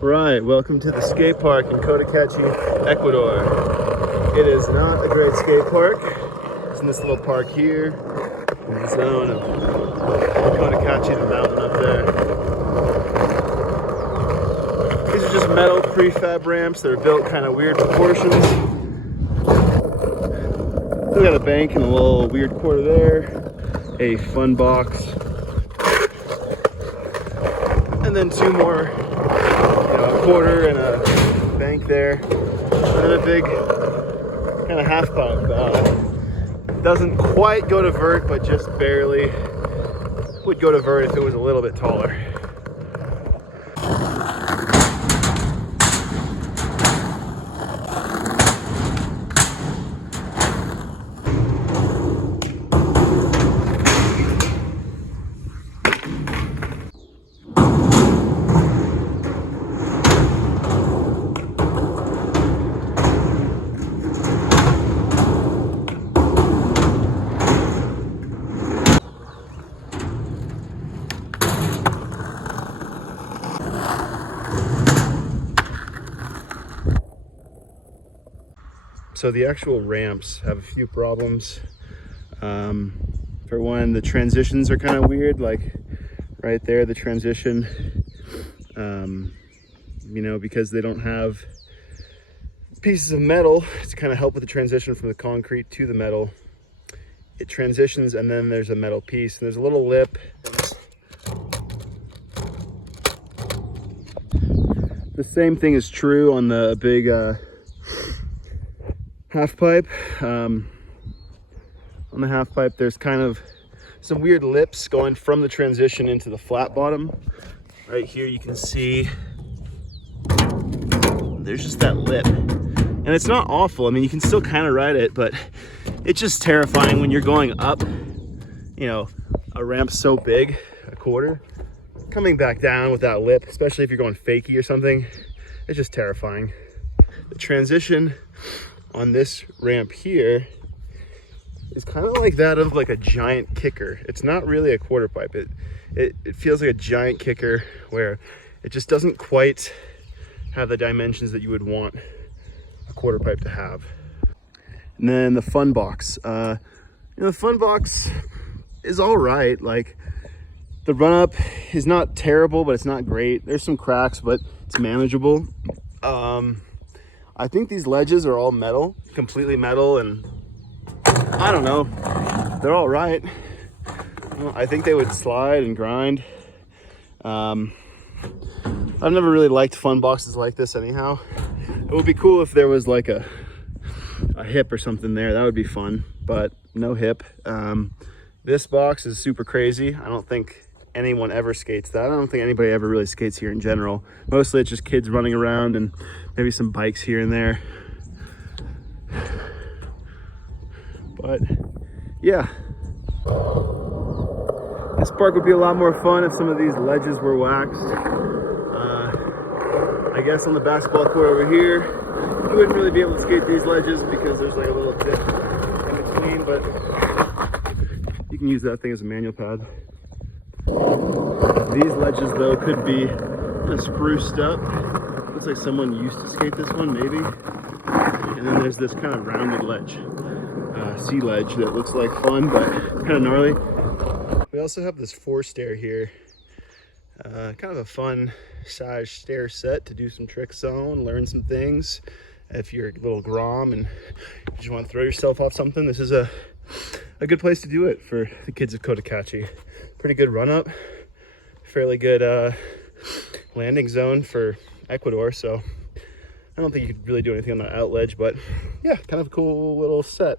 Right, welcome to the skate park in Cotacachi, Ecuador. It is not a great skate park. It's in this little park here, in the zone of Cotacachi, the mountain up there. These are just metal prefab ramps that are built kind of weird proportions. We got a bank and a little weird quarter there, a fun box, and then two more, a quarter and a bank there, and then a big kind of half pipe. Doesn't quite go to vert, but just barely would go to vert if it was a little bit taller. So the actual ramps have a few problems. For one, the transitions are kind of weird, like right there, the transition, because they don't have pieces of metal to kind of help with the transition from the concrete to the metal. It transitions and then there's a metal piece. There's a little lip. The same thing is true on the big half pipe. On the half pipe, there's kind of some weird lips going from the transition into the flat bottom. Right here you can see there's just that lip, and it's not awful. I mean, you can still kind of ride it, but it's just terrifying when you're going up, a ramp so big, a quarter, coming back down with that lip, especially if you're going fakie or something. It's just terrifying. The transition on this ramp here is kind of like that of like a giant kicker. It's not really a quarter pipe. It feels like a giant kicker where it just doesn't quite have the dimensions that you would want a quarter pipe to have. And then the fun box. The fun box is all right. Like, the run up is not terrible, but it's not great. There's some cracks, but it's manageable. I think these ledges are all metal, completely metal, and I don't know, they're all right. I think they would slide and grind. I've never really liked fun boxes like this anyhow. It would be cool if there was like a hip or something there. That would be fun, but no hip. This box is super crazy. I don't think anyone ever skates that. I don't think anybody ever really skates here in general. Mostly it's just kids running around and maybe some bikes here and there. But yeah, this park would be a lot more fun if some of these ledges were waxed. I guess on the basketball court over here, you wouldn't really be able to skate these ledges because there's like a little dip in between, but you can use that thing as a manual pad. These ledges though could be spruced up. Looks like someone used to skate this one, maybe. And then there's this kind of rounded ledge, sea ledge, that looks like fun, but it's kind of gnarly. We also have this 4-stair here. Kind of a fun size stair set to do some tricks on, learn some things. If you're a little grom and you just want to throw yourself off something, this is a good place to do it for the kids of Cotacachi. Pretty good run up, fairly good landing zone for Ecuador, so I don't think you could really do anything on that out ledge, but yeah, kind of a cool little set.